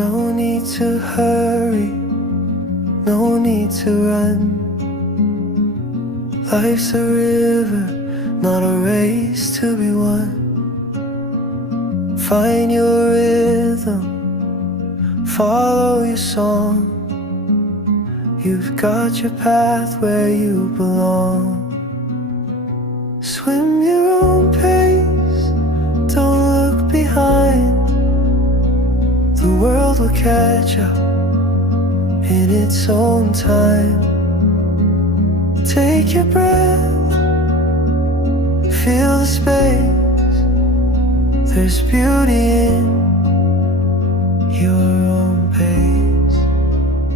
No need to hurry, no need to run. Life's a river, not a race to be won. Find your rhythm, follow your song. You've got your path where you belong. Swim your own pace, don't look behind. The world will catch up in its own time. Take your breath, feel the space. There's beauty in your